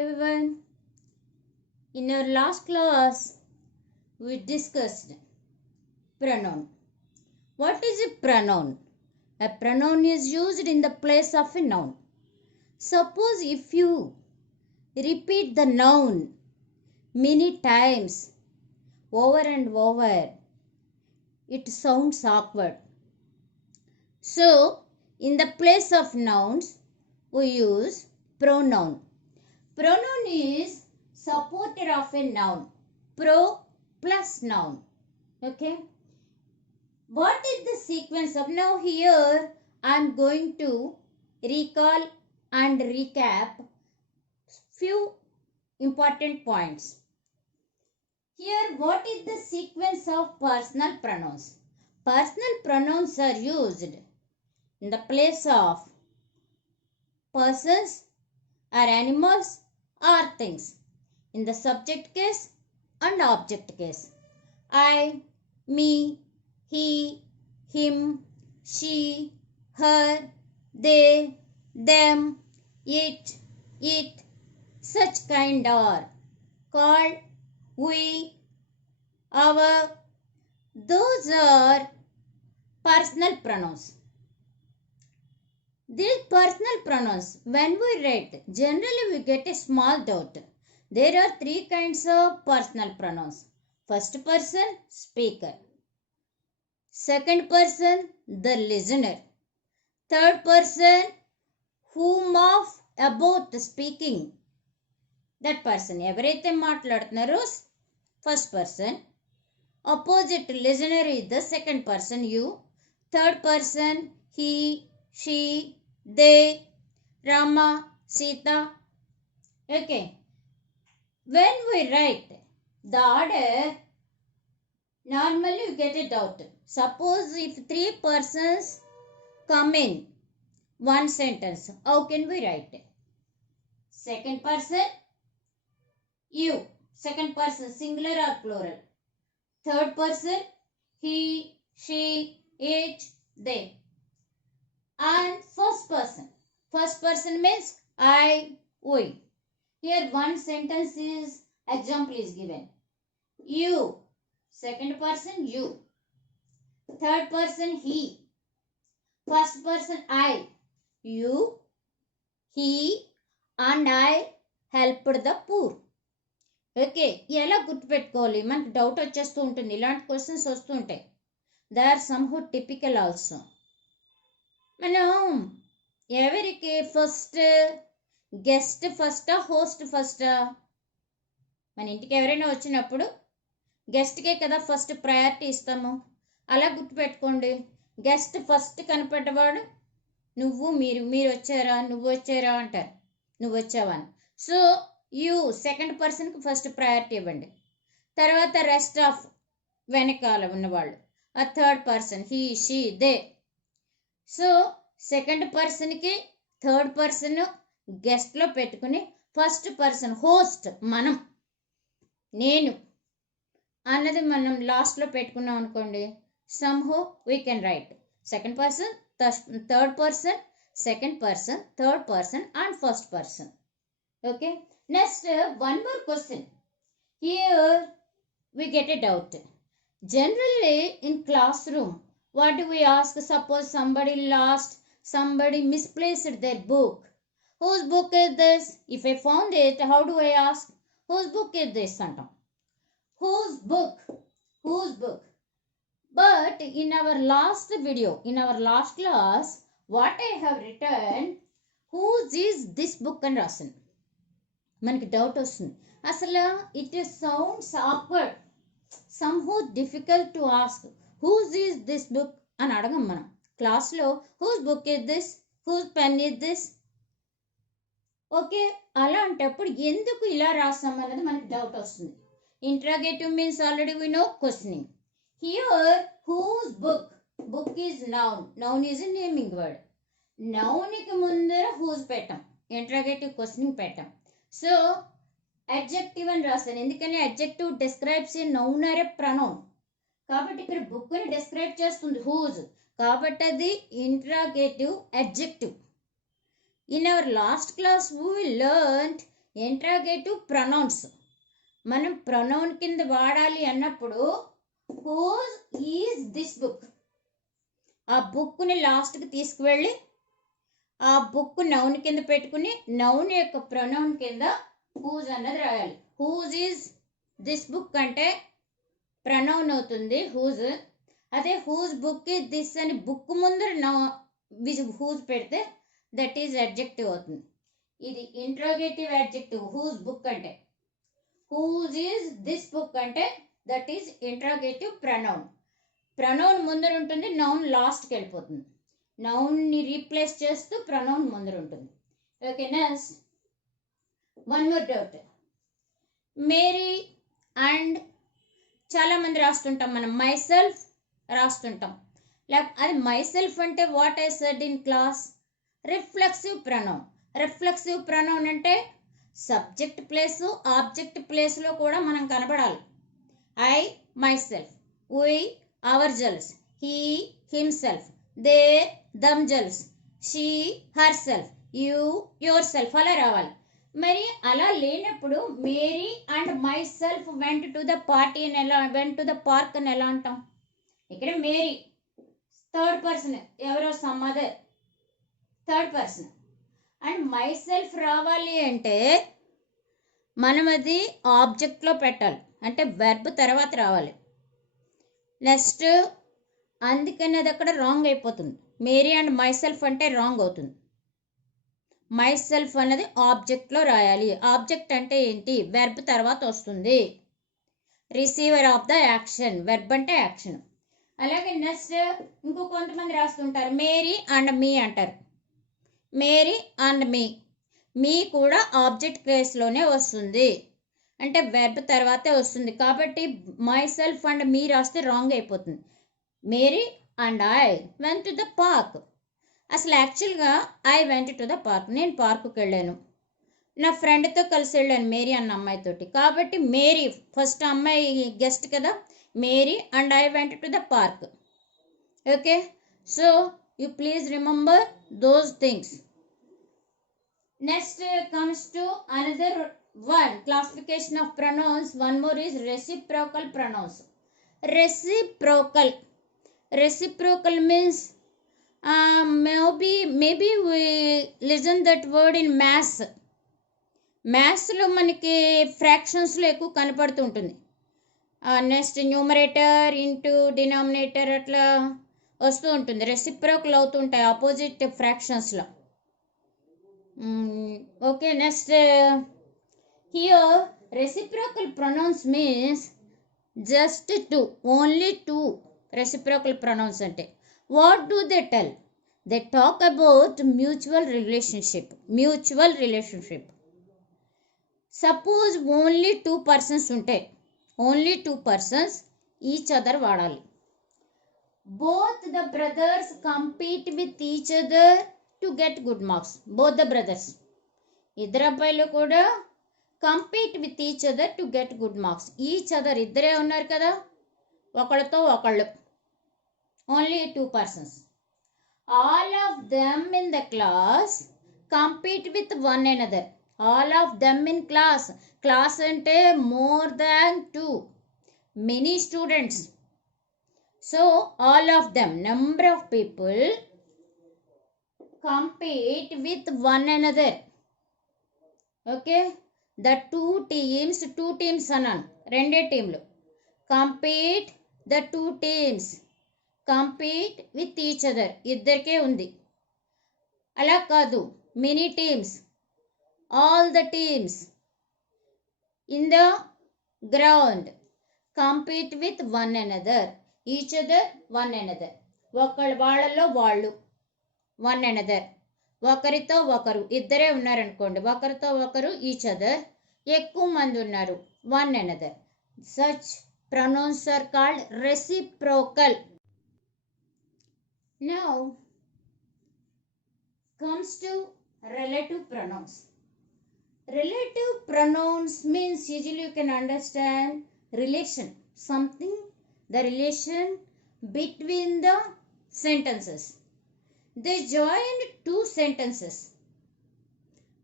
everyone. In our last class, we discussed pronoun. What is a pronoun? A pronoun is used in the place of a noun. Suppose if you repeat the noun many times over and over, it sounds awkward. So, in the place of nouns, we use pronoun. Pronoun is supporter of a noun. Pro plus noun. Okay. What is the sequence of? Now here I am going to recall and recap few important points. Here, what is the sequence of personal pronouns? Personal pronouns are used in the place of persons or animals or things in the subject case and object case. I, me, he, him, she, her, they, them, it, such kind are called we, our. Those are personal pronouns. These personal pronouns, when we write, generally we get a small doubt. There are three kinds of personal pronouns. First person, speaker. Second person, the listener. Third person, whom of about speaking. That person, ఎవరైతే మాట్లాడుతున్నారో first person. Opposite listener is the second person, you. Third person, he, she, they, Rama, Sita. Okay. When we write the order, normally you get a doubt. Suppose if three persons come in one sentence, how can we write? Second person, you. Second person, singular or plural. Third person, he, she, it, they. And first person. First person means I, we. Here one sentence is, example is given. You. Second person, you. Third person, he. First person, I. You, he, and I helped the poor. Okay, ఎలా గుర్తుపెట్టుకోవాలి? మనకు డౌట్ వచ్చేస్తూ ఉంటుంది, ఇలాంటి questions వస్తూ ఉంటాయి. They are somehow typical also. మనం ఎవరికి ఫస్ట్, గెస్ట్ ఫస్టా హోస్ట్ ఫస్టా? మన ఇంటికి ఎవరైనా వచ్చినప్పుడు గెస్ట్కే కదా ఫస్ట్ ప్రయారిటీ ఇస్తాము. అలా గుర్తుపెట్టుకోండి. గెస్ట్ ఫస్ట్ కనపడ్డవాడు నువ్వు, మీరు వచ్చారా, నువ్వు వచ్చారా అంటారు, నువ్వు వచ్చావా అని. సో యూ సెకండ్ పర్సన్కి ఫస్ట్ ప్రయారిటీ ఇవ్వండి. తర్వాత రెస్ట్ ఆఫ్ వెనకాల ఉన్నవాళ్ళు, ఆ third person he, she, they. So second పర్సన్కి థర్డ్ పర్సన్ గెస్ట్లో పెట్టుకుని ఫస్ట్ పర్సన్ హోస్ట్ మనం, నేను అన్నది మనం లాస్ట్లో పెట్టుకున్నాం అనుకోండి, somehow we can write second person, third person, second person, third person and first person. Okay. Next, one more question. Here we get a doubt. Generally in classroom, what do we ask? Suppose somebody lost, somebody misplaced their book. Whose book is this? If I found it, how do I ask? Whose book is this? Whose book? Whose book? But in our last video, in our last class, what I have written, whose is this book and రాసాను. మనకి doubt వస్తుంది, అసలు it sounds awkward, somehow difficult to ask whose is this book అని అడగం మనం క్లాస్లో. Whose book is this, whose pen is this. Okay, అలాంటప్పుడు ఎందుకు ఇలా రాసాం అనేది మనకి డౌట్ వస్తుంది. Interrogative means already we know questioning. Here, whose book? Book is noun. Noun is a naming word. Noun కి ముందర whose పెట్టాం, ఇంట్రాగేటివ్ క్వశ్చనింగ్ పెట్టాం. సో అడ్జెక్టివ్ అని రాస్తాను, ఎందుకని adjective describes a noun are ఏ ప్రొనౌన్. కాబట్టి ఇక్కడ బుక్ ని డిస్క్రైబ్ చేస్తుంది whose, కాబట్టి అది interrogative adjective. In our last class we learned interrogative pronounce మనం ప్రొనౌన్ కింద వాడాలి అన్నప్పుడు హూజ్ ఈజ్ దిస్ బుక్, ఆ బుక్ని లాస్ట్కి తీసుకువెళ్ళి ఆ బుక్ నౌన్ కింద పెట్టుకుని నౌన్ యొక్క ప్రొనౌన్ కింద హూజ్ అన్నది రాయాలి. హూజ్ ఈజ్ దిస్ బుక్ అంటే ప్రొనౌన్ అవుతుంది హూజ్. అదే హూజ్ బుక్ ఈజ్ దిస్ అని బుక్ ముందర హూజ్ పెడితే దట్ ఈజ్ అడ్జెక్టివ్ అవుతుంది. ఇది ఇంట్రోగేటివ్ అడ్జెక్టివ్ హూజ్ బుక్ అంటే. హూజ్ ఈజ్ దిస్ బుక్ అంటే that is interrogative pronoun. Pronoun ముందర ఉంటుంది, నౌన్ లాస్ట్కి వెళ్ళిపోతుంది. నౌన్ని రీప్లేస్ చేస్తూ ప్రొనౌన్ ముందర ఉంటుంది. Okay, next one more doubt. Mary and చాలామంది రాస్తుంటాం మనం మై సెల్ఫ్ రాస్తుంటాం. అది మై సెల్ఫ్ అంటే what I said in class reflexive pronoun. Reflexive pronoun అంటే సబ్జెక్ట్ ప్లేస్ ఆబ్జెక్ట్ ప్లేస్లో కూడా మనం కనబడాలి. I myself, we ourselves, he himself, they themselves, she herself, you yourself అలా రావాలి. మరి అలా లేనప్పుడు Mary and myself went to the party అని ఎలా, వెంట్ టు ద పార్క్ అని ఎలా అంటాం? ఇక్కడ మేరీ థర్డ్ పర్సన్, ఎవరో some other third person. And my self రావాలి అంటే మనం అది ఆబ్జెక్ట్లో పెట్టాలి, అంటే వెర్బ్ తర్వాత రావాలి. నెక్స్ట్ అందుకని అది అక్కడ రాంగ్ అయిపోతుంది. మేరీ అండ్ మై సెల్ఫ్ అంటే రాంగ్ అవుతుంది. మై సెల్ఫ్ అన్నది ఆబ్జెక్ట్లో రాయాలి. ఆబ్జెక్ట్ అంటే ఏంటి? వెర్బ్ తర్వాత వస్తుంది. Receiver of the action, verb అంటే యాక్షన్. అలాగే నెక్స్ట్ ఇంకో కొంతమంది రాస్తుంటారు మేరీ అండ్ మీ అంటారు. మేరీ అండ్ మీ కూడా ఆబ్జెక్ట్ ప్లేస్లోనే వస్తుంది, అంటే వెర్బ్ తర్వాతే వస్తుంది. కాబట్టి మై సెల్ఫ్ అండ్ మీ రాస్తే రాంగ్ అయిపోతుంది. Mary and I went to the park. అసలు యాక్చువల్గా I went to the park, నేను పార్కుకి వెళ్ళాను, నా ఫ్రెండ్తో కలిసి వెళ్ళాను మేరీ అన్న అమ్మాయితోటి. కాబట్టి మేరీ ఫస్ట్ అమ్మాయి గెస్ట్ కదా, Mary and I went to the park. Okay, so you please remember those things. Next comes to another one classification of pronouns. One more is reciprocal pronouns. Reciprocal means maybe we listen that word in maths లో మనకి ఫ్రాక్షన్స్ లో ఎక్కువ కనపడుతూ ఉంటుంది. Next numerator into denominator అట్లా వస్తూ ఉంటుంది. రెసిప్రోకల్ అవుతుంటాయి ఆపోజిట్ ఫ్రాక్షన్స్లో. Okay, next here reciprocal pronouns means just two, only two reciprocal pronouns ante. What do they tell? They talk about mutual relationship. Suppose only two persons unte, only two persons each other vaadali. Both the brothers compete with each other to get good marks. Both the brothers, ఇద్దరు అబ్బాయిలు కూడా compete with each other to get good marks. Each other ఇద్దరే ఉన్నారు కదా, ఒకళ్ళతో ఒకళ్ళు, only two persons. All of them in the class compete with one another. All of them in class, class అంటే more than two, many students. So all of them, number of people compete with one another. Okay, the two teams అన్నాను, రెండే టీంలు. compete, the two teams compete with each other, ఇద్దరికే ఉంది. అలా కాదు, many teams, all the teams in the ground compete with one another, each other, one another. వాళ్ళలో వాళ్ళు, one another, ఒకరితో ఒకరు, ఇద్దరే ఉన్నారనుకోండి, ఒకరితో ఒకరు ఈచ్ అదర్, ఎక్కువ మంది ఉన్నారు one another. Such pronouns are called reciprocal. Now comes to relative pronouns. Relative pronouns means usually you can understand relation, something, the relation between the sentences. They join two sentences.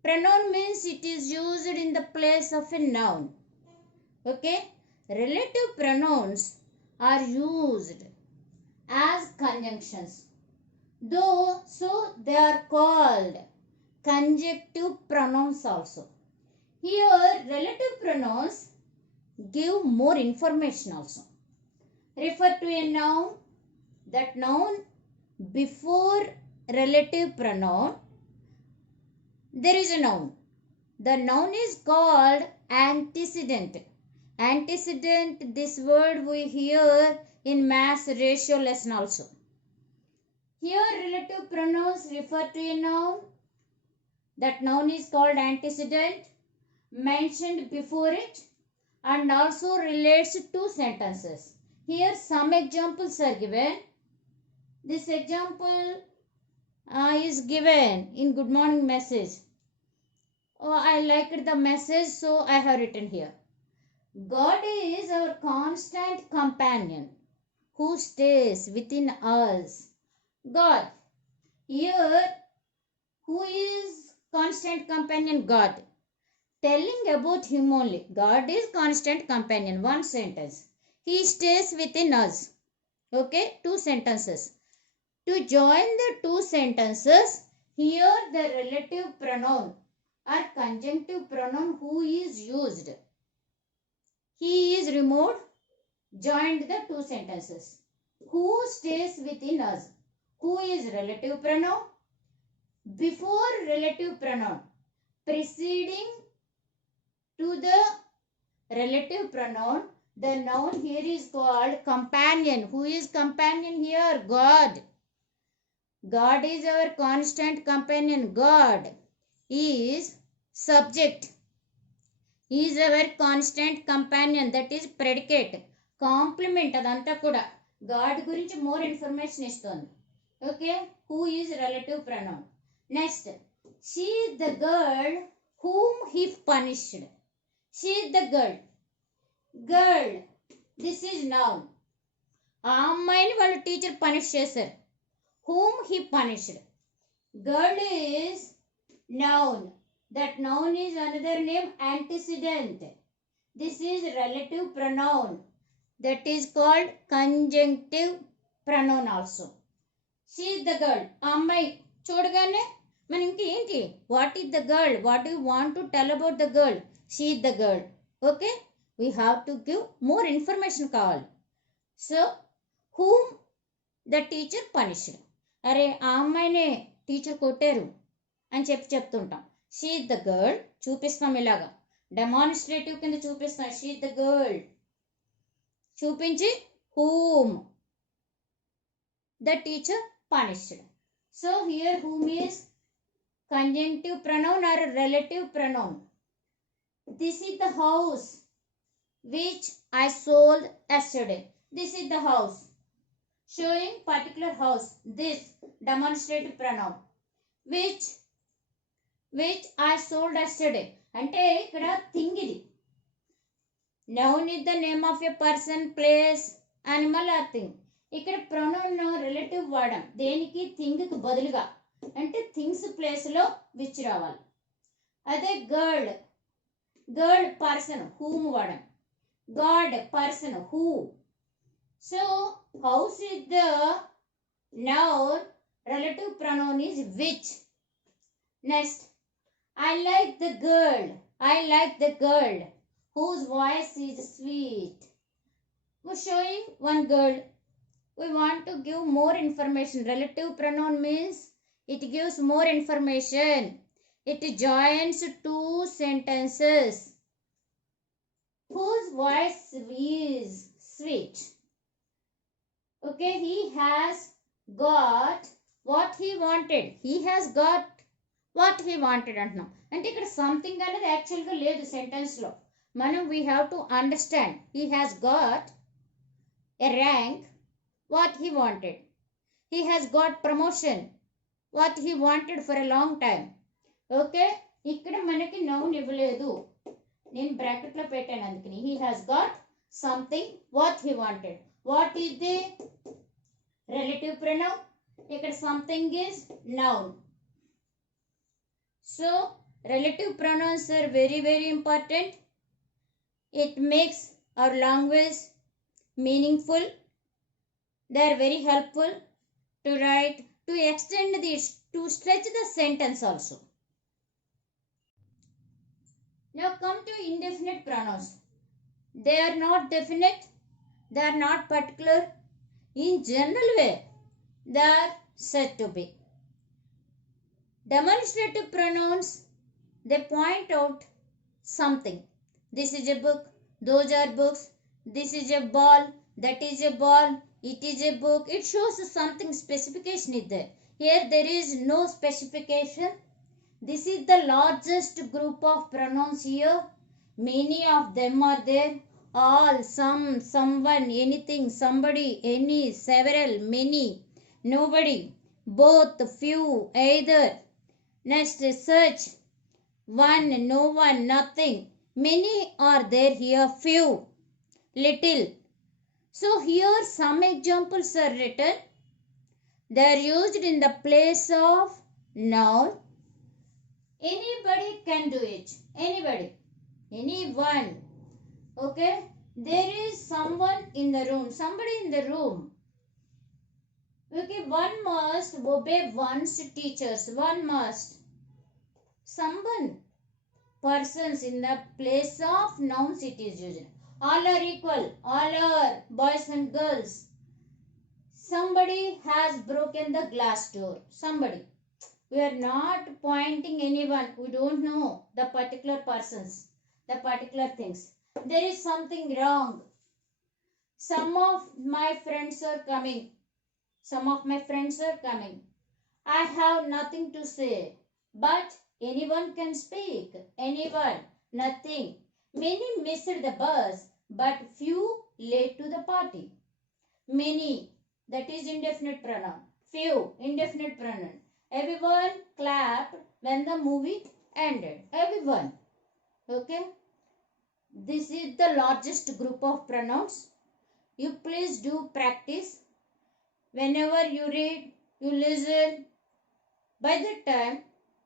Pronoun means it is used in the place of a noun. Okay? Relative pronouns are used as conjunctions. So they are called conjunctive pronouns also. Here, relative pronouns give more information also. Refer to a noun. That noun before relative pronoun, there is a noun. The noun is called antecedent. Antecedent, this word we hear in mass ratio lesson also. Here relative pronouns refer to a noun. That noun is called antecedent, mentioned before it, and also relates to sentences. Here some examples are given. This example is given in good morning message. I liked the message, so I have written here. God is our constant companion who stays within us. God. Here, who is constant companion? God. Telling about him only. God is constant companion. One sentence. He stays within us. Okay, two sentences. To join the two sentences, here the relative pronoun or conjunctive pronoun who is used. He is removed, joined the two sentences. Who stays within us? Who is relative pronoun? Before relative pronoun, preceding to the relative pronoun, the noun here is called companion. Who is companion here? God. God is our constant companion. God is subject. He is our constant companion. That is predicate. Complement adanta kuda. God gurinchi more information istundi. Okay. Who is relative pronoun? Next. She is the girl whom he punished. She is the girl. Girl. This is noun. ఆ అమ్మాయిని వాళ్ళ teacher punish చేశారు. Whom he punished. Girl is noun. That noun is another name antecedent. This is relative pronoun. That is called conjunctive pronoun also. She is the girl. అమ్మాయి చూడగానే మన ఇంకేంటి? What is the girl? What do you want to tell about the girl? She is the girl. Okay? We have to give more information కావాలి. So, whom the teacher punished. అరే ఆ అమ్మాయినే టీచర్ కొట్టారు అని చెప్తుంటాం. షీ ఇస్ ద గర్ల్ చూపిస్తాం ఇలాగా డెమాన్స్ట్రేటివ్ కింద చూపిస్తాం. షీ ఇస్ ద గర్ల్ చూపించి whom the teacher punished. So here whom is conjunctive pronoun or relative pronoun. This is the house which I sold yesterday. This is the house. Showing particular house. This demonstrative pronoun. Which I sold yesterday. అంటే ఇక్కడ థింగ్ ఇది. Noun is the name of a person, place, animal or thing. ఇక్కడ pronoun relative వాడాం. దేనికి? థింగ్కి బదులుగా. అంటే things ప్లేస్లో విచ్ రావాలి. అదే గర్ల్ పర్సన్ హూమ్ వాడాం. God person who. So, house is the noun, relative pronoun is which. Next, I like the girl whose voice is sweet. We're showing one girl. We want to give more information. Relative pronoun means it gives more information. It joins two sentences. Whose voice is sweet. Okay, he has got what he wanted. He has got what he wanted అంటున్నాం. అంటే ఇక్కడ సంథింగ్ అనేది యాక్చువల్గా లేదు సెంటెన్స్లో. మనం we have to understand. He has got a rank what he wanted. He has got promotion what he wanted for a long time. Okay, ఇక్కడ మనకి నౌన్ ఇవ్వలేదు. నేను బ్రాకెట్లో పెట్టాను అందుకని. He has got something what he wanted. What is the relative pronoun? Here something is noun. So Relative pronouns are very, very important. It makes our language meaningful. They are very helpful to write, to extend this, to stretch the sentence also. Now come to indefinite pronouns. They are not definite. They are not particular. In general way, they are said to be. Demonstrative pronouns, they point out something. This is a book, those are books, this is a ball, that is a ball, it is a book. It shows something, specification is there. Here there is no specification. This is the largest group of pronouns here. Many of them are there. All, some, someone, anything, somebody, any, several, many, nobody, both, few, either. Next, such, one, no one, nothing. Many are there here, few, little. So here some examples are written. They are used in the place of noun. Anybody can do it. Anybody. Anyone. Okay. There is someone in the room. Somebody in the room. Okay. One must obey one's teachers. One must. Someone. Persons in the place of nouns it is used. All are equal. All are boys and girls. Somebody has broken the glass door. Somebody. We are not pointing anyone. We don't know the particular persons, the particular things. There is something wrong. Some of my friends are coming. Some of my friends are coming. I have nothing to say. But anyone can speak. Anyone. Nothing. Many missed the bus, but few late to the party. Many. That is indefinite pronoun. Few. Indefinite pronoun. Everyone clapped when the movie ended. Everyone. Okay. This is the largest group of pronouns. You please do practice. Whenever you read, you listen. By the time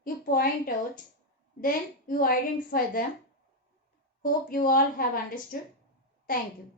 you point out, then you identify them. Hope you all have understood. Thank you.